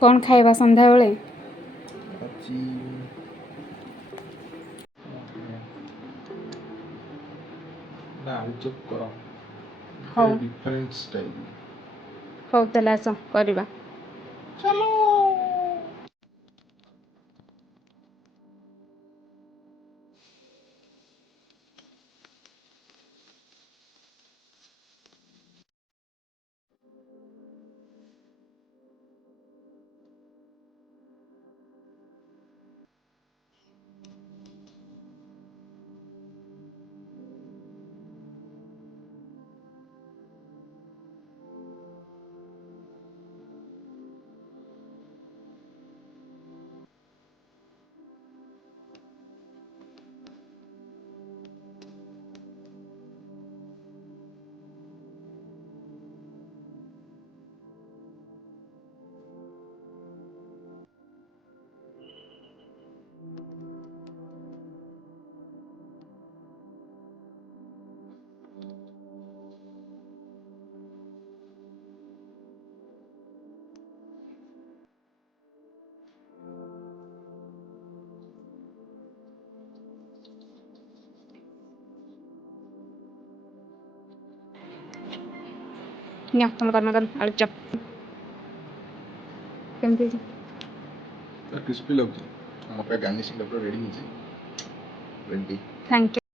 କ'ଣ ଖାଇବା ସନ୍ଧ୍ୟାବେଳେ? ଆଜି ନା ଆଳୁଚପ୍ କର ହଉ ଡିଫରେଣ୍ଟ ଷ୍ଟାଇଲ୍। ହଉ ତାହେଲେ ଆସ କରିବା। ନିଅ ତମ ଗରମା ଗରମ ଆଳୁଚପ୍ କେମିତି ହେଇଛି? କ୍ରିସ୍ପି ଲାଗୁଛି। ଆମ ପାଇଁ ଗାର୍ନିସିଂ ପୁରା ରେଡ଼ି ହେଇଛି। ରେଡ଼ି। Thank you.